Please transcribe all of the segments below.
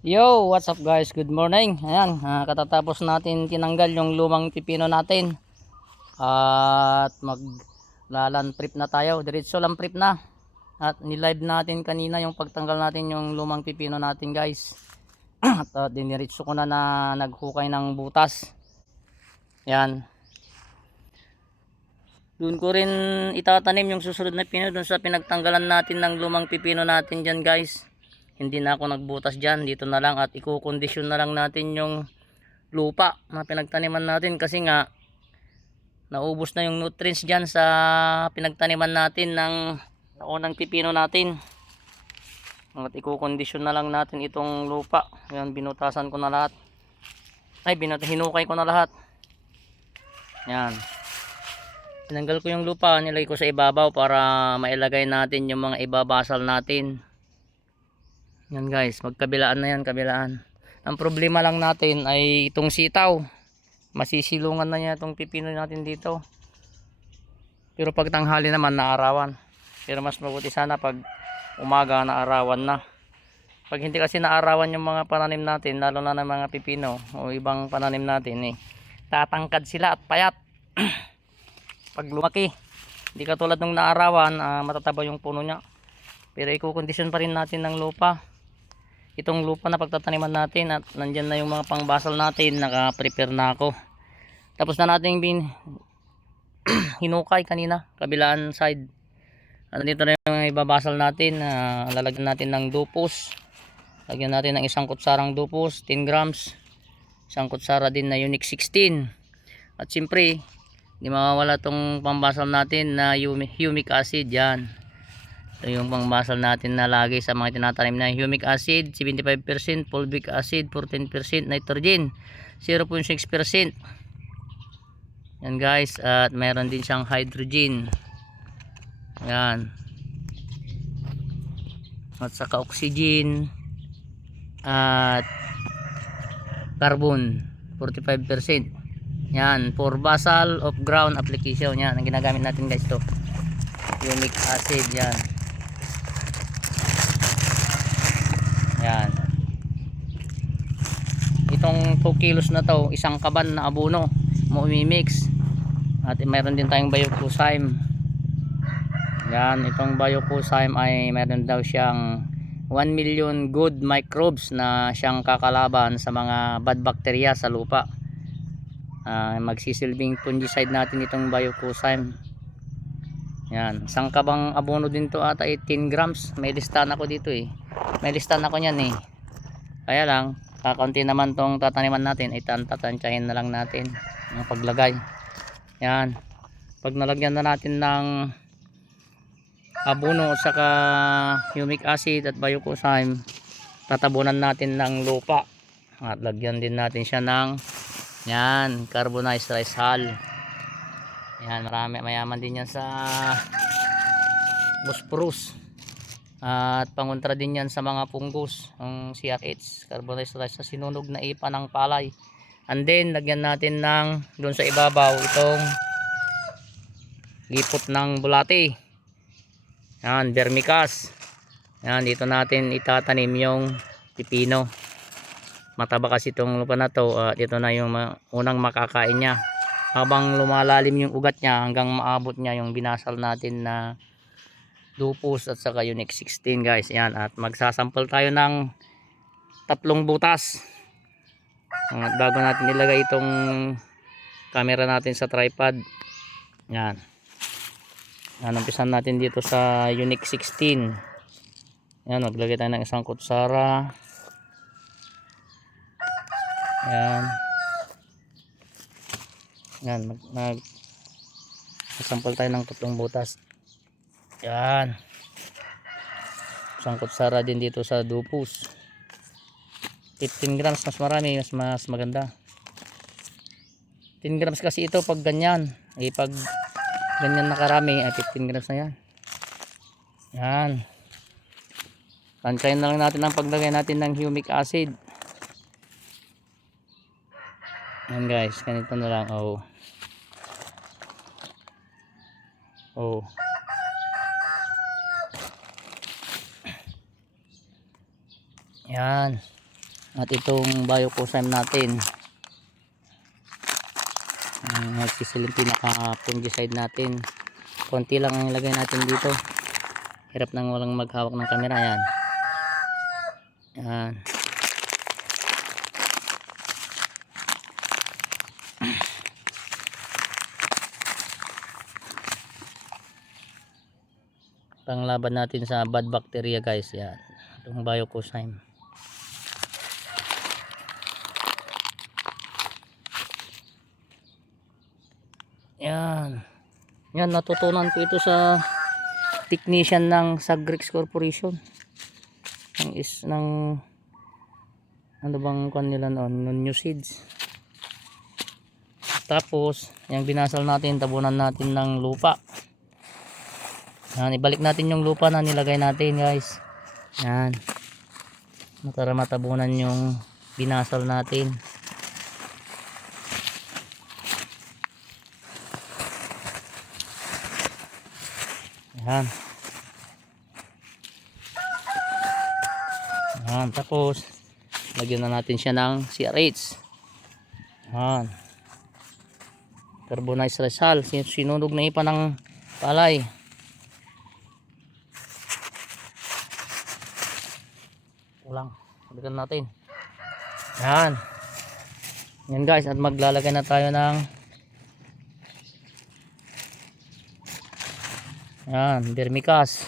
Yo, what's up guys? Good morning. Ayan, katatapos natin tinanggal yung lumang pipino natin. At maglalan prep na tayo. Diretso lang prep na. At nilive natin kanina yung pagtanggal natin yung lumang pipino natin guys. At diniretso ko na naghukay ng butas. Ayan. Doon ko rin itatanim yung susunod na pino doon sa pinagtanggalan natin ng lumang pipino natin dyan guys. Hindi na ako nagbutas dyan. Dito na lang at ikukondisyon na lang natin yung lupa na pinagtaniman natin kasi nga naubos na yung nutrients dyan sa pinagtaniman natin ng unang pipino natin. At ikukondisyon na lang natin itong lupa. Yan, binutasan ko na lahat. Hinukay ko na lahat. Yan. Tinanggal ko yung lupa, nilagay ko sa ibabaw para mailagay natin yung mga ibabasal natin. Yan guys, magkabilaan na yan, kabilaan. Ang problema lang natin ay itong sitaw. Masisilungan na niya itong pipino natin dito. Pero pag tanghali naman naarawan. Pero mas mabuti sana pag umaga naarawan na. Pag hindi kasi naarawan yung mga pananim natin, lalo na ng mga pipino o ibang pananim natin tatangkad sila at payat. Pag lumaki, hindi katulad nung naarawan, matataba yung puno niya. Pero ikukondisyon pa rin natin ng lupa. Itong lupa na pagtataniman natin at nandyan na yung mga pangbasal natin, naka-prepare na ako. Tapos na natin hinukay kanina, kabilaan side. Dito na yung ibabasal natin, lalagyan natin ng dupos. Lagyan natin ng isang kutsarang dupos, 10 grams. Isang kutsara din na Unique 16. At siyempre, hindi mawawala tong pambasal natin na humic acid. Yan. Ito yung pangbasal natin na lagi sa mga tinatanim na humic acid, 75%, fulvic acid, 14%, nitrogen, 0.6%. Yan guys, at mayroon din siyang hydrogen. Yan. At saka oxygen at carbon 45%. Yan, for basal of ground application. Yan ang ginagamit natin guys, to humic acid. Yan. Yan. Itong 2 kilos na to, isang kaban na abono mo imimix. At mayroon din tayong biocuzyme. Yan, itong biocuzyme ay mayroon daw siyang 1 million good microbes na siyang kakalaban sa mga bad bacteria sa lupa. Magsisilbing fungicide natin itong biocuzyme. Yan, isang kabang abono din to ata 18 grams. May listahan ako dito may listahan ako niyan kaya lang kakaunti naman tong tataniman natin, tatantyahin na lang natin ang paglagay. Yan, pag nalagyan na natin ng abono at saka humic acid at biocuzyme, tatabunan natin ng lupa at lagyan din natin siya ng yan, carbonized rice hull. Yan, mayaman din yan sa phosphorus at pangontra din yan sa mga fungus, ang CRH, carbonized rice, sa sinunog na ipa ng palay. And then lagyan natin ng doon sa ibabaw itong lipot ng bulati. Yan, vermicast. Yan, dito natin itatanim yung pipino. Mataba kasi itong lupa na to. Dito na yung unang makakain niya. Habang lumalalim yung ugat niya hanggang maabot niya yung binasal natin na dupos at saka Unique 16 guys. Yan, at magsasample tayo ng 3 butas. Bago natin ilagay itong camera natin sa tripod. Yan. Umpisan natin dito sa Unique 16. Yan, maglagay tayo ng isang kutsara. Yan. Yan, sample tayo ng 3 butas. Yan. Isang kutsara din dito sa dupos. 15 grams, mas marami, mas maganda. 10 grams kasi ito pag ganyan. Pag ganyan nakarami, 15 grams na yan. Yan. Tantayin na lang natin ang paglagay natin ng humic acid. Yan guys, ganito na lang. Yan. At itong biocozyme natin, magsisilip pinaka fungicide natin. Konti lang ang ilagay natin dito. Hirap nang walang maghawak ng camera. Yan. Yan. Panglaban natin sa bad bacteria guys. Yan. Itong biocozyme. Yan. Yan, natutunan ko ito sa technician ng Sagrix Corporation. Ng ano bang kanila noon, new seeds. Tapos, yung binasal natin, tabunan natin ng lupa. Yan, ibalik natin yung lupa na nilagay natin, guys. Yan. Para matabunan yung binasal natin. Yan. Yan. Tapos, lagyan na natin siya ng CRH. Yan. Carbonized resal. Sinunog na ipa ng palay. Ulang. Lagyan natin. Yan. Yan guys. At maglalagay na tayo ng yan, vermicast.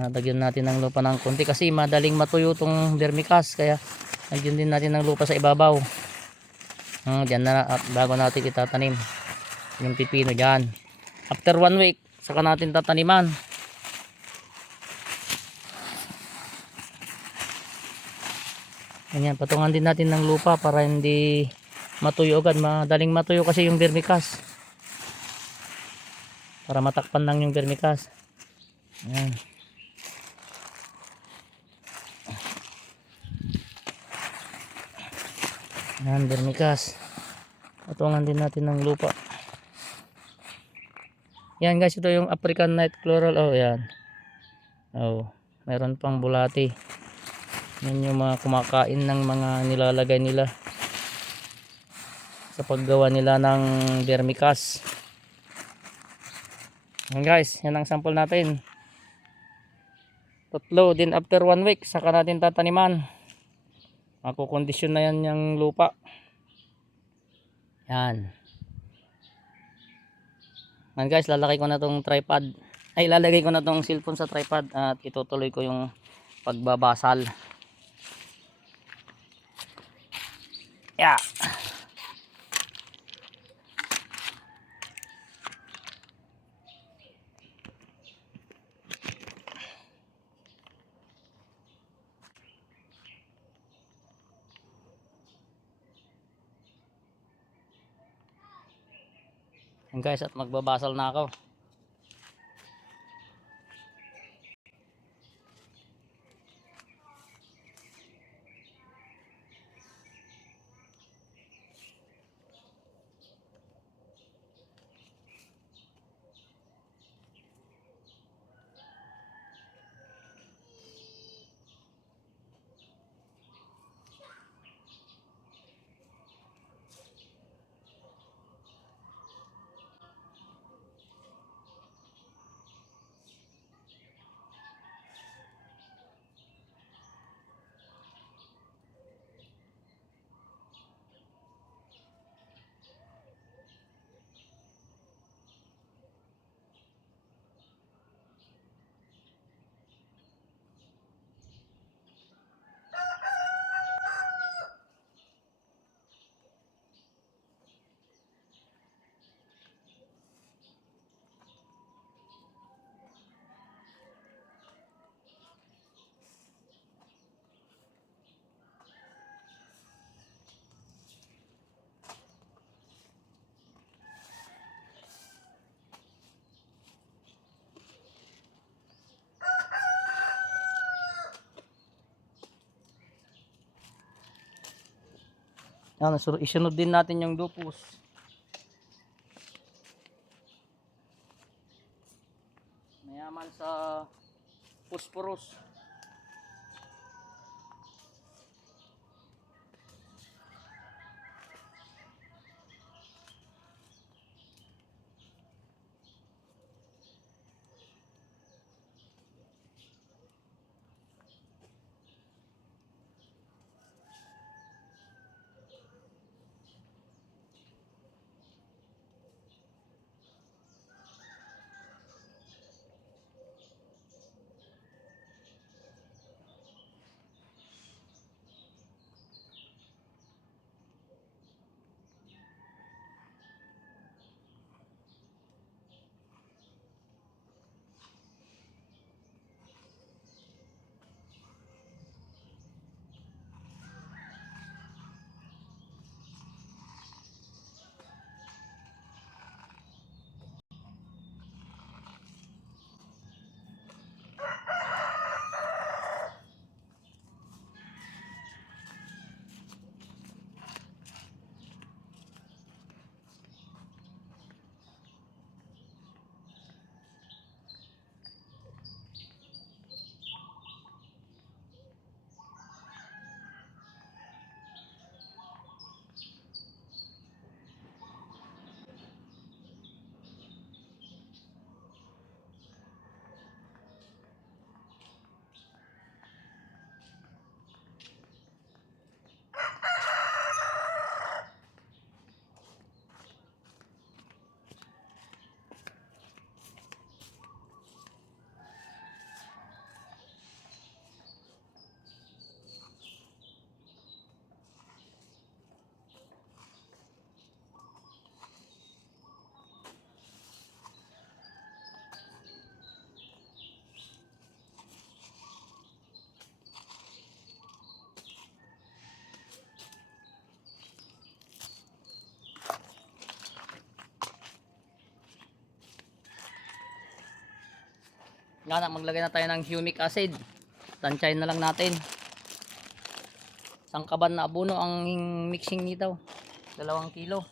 Lagyan natin ng lupa ng konti kasi madaling matuyo tong vermicast, kaya lagyan din natin ng lupa sa ibabaw. Diyan na bago natin itatanim yung pipino dyan. After 1 week saka natin tataniman. Ganyan, patungan din natin ng lupa para hindi matuyo agad. Madaling matuyo kasi yung vermicast, para matakpan lang yung vermicast. Ayan. Ayan, vermicast. Patungan din natin ng lupa. Yan guys, ito yung African Night Chloral. Oh, yan. Oh, meron pang bulati. Yan yung mga kumakain ng mga nilalagay nila sa paggawa nila ng vermicast. Yan guys, yan ang sample natin. Tatlo din after 1 week saka natin tataniman. Makukondisyon na yan yung lupa. Yan. Yan guys, lalagay ko na tong tripod. Ay, lalagay ko na tong cellphone sa tripod at itutuloy ko yung pagbabasal. Yeah. Yan guys, at magbabasal na ako. Yan, isunod din natin yung lupus. Mayaman sa phosphorus. Gana, maglagay na tayo ng humic acid. Tansyahin na lang natin. Isang kaban na abono ang mixing nito. 2 kilo.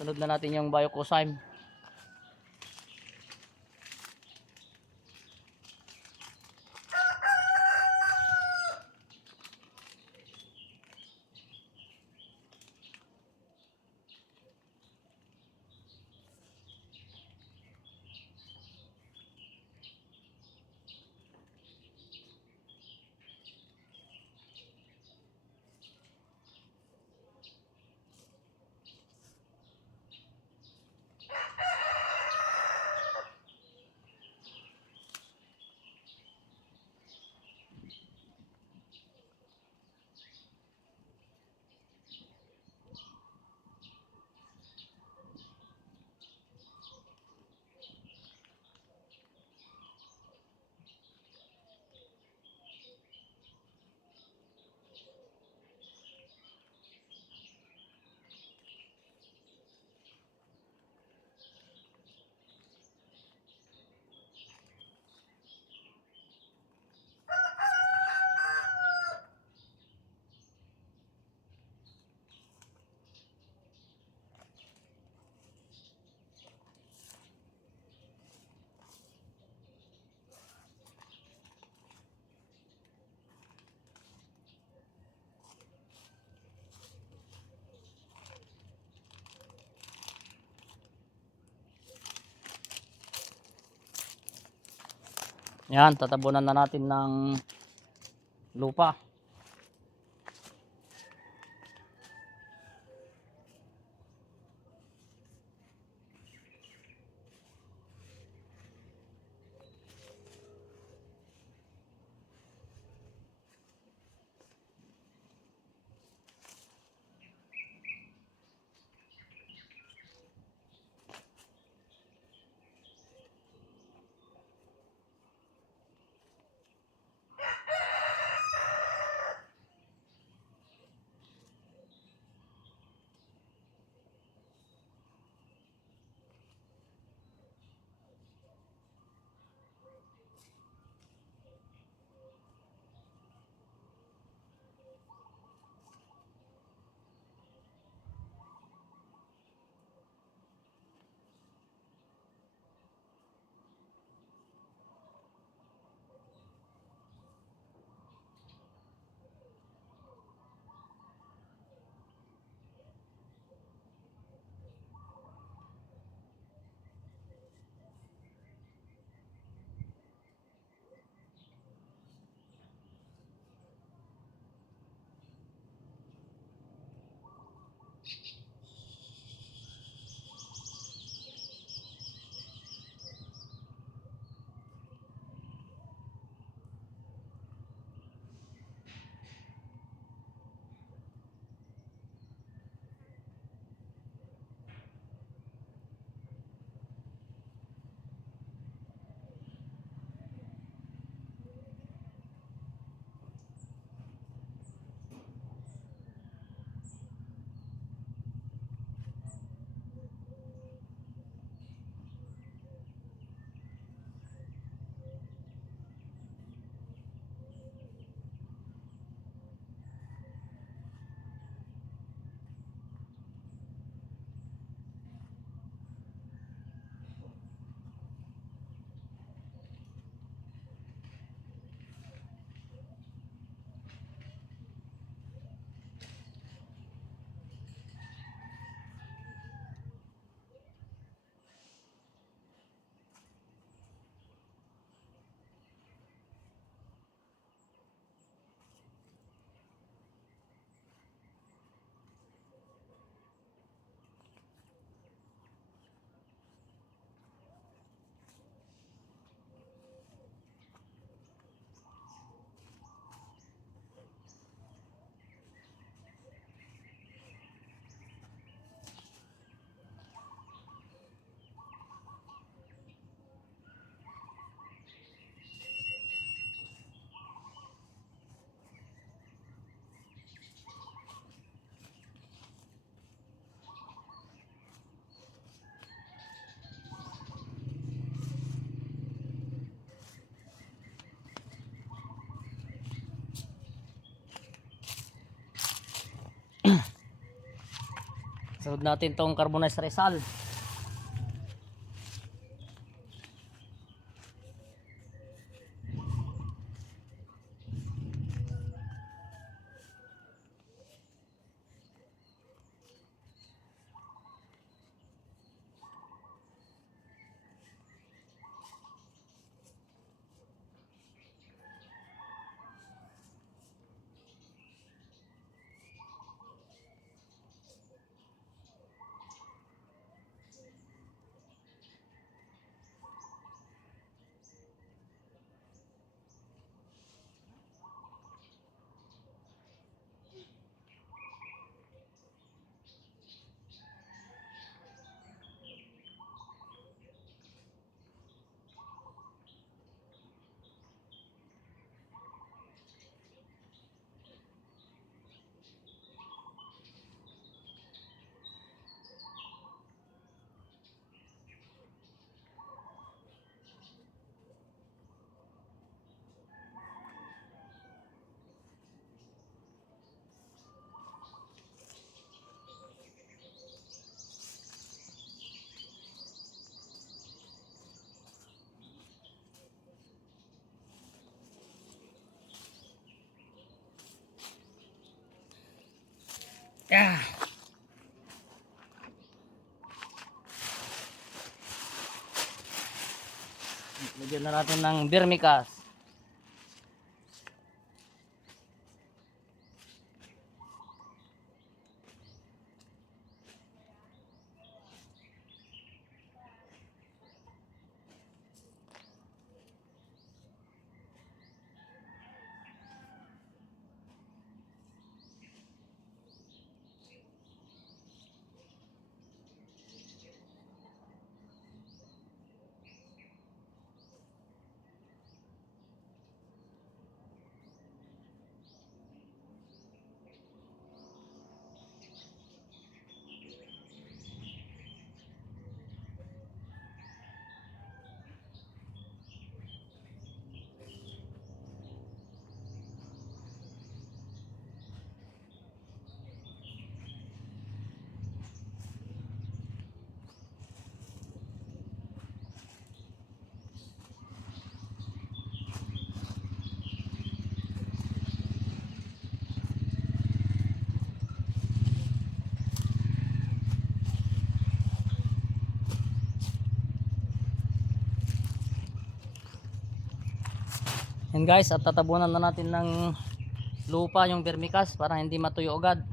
Sunod na natin yung Biocozyme. Yan, tatabunan na natin ng lupa. Sunod natin tong carbonized Rizal. Yeah. Lagyan na natin ng vermicast. Yan guys, at tatabunan na natin ng lupa yung vermicast para hindi matuyo agad.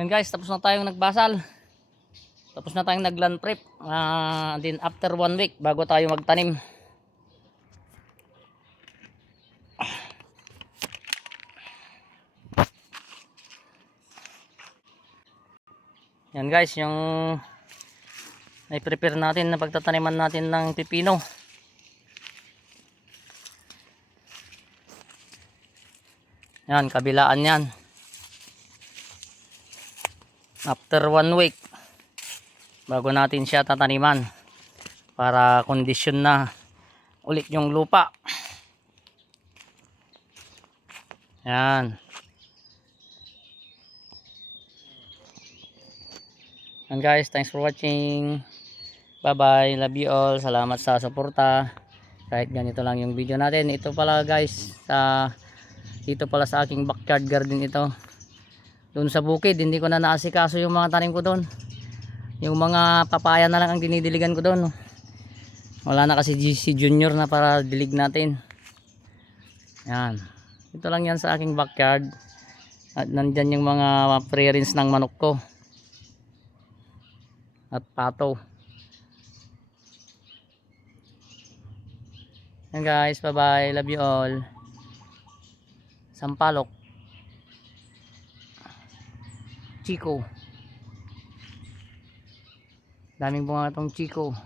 Yan guys, tapos na tayong nagbasal. Tapos na tayong nagland prep. Din after 1 week bago tayo magtanim. Yan guys, yung i-prepare natin na pagtataniman natin ng pipino. Yan, kabilaan yan. After 1 week bago natin siya tataniman para kondisyon na ulit yung lupa. Yan. And guys, thanks for watching. Bye bye, love you all. Salamat sa suporta. Kahit ganito lang yung video natin. Ito pala guys, dito pala sa aking backyard garden ito. Doon sa bukid, hindi ko na naasikaso yung mga tanim ko doon. Yung mga papaya na lang ang dinidiligan ko doon. Wala na kasi si Junior na para dilig natin. Yan. Ito lang yan sa aking backyard. At nandyan yung mga pre-rinse ng manok ko. At pato. Yan guys, bye bye, love you all. Sampalok, Chico, daming bunga itong Chico.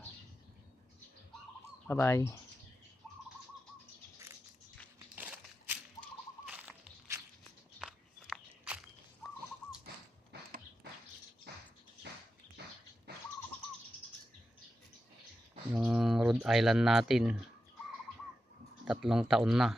Bye bye. Yung Rhode Island natin 3 taon na.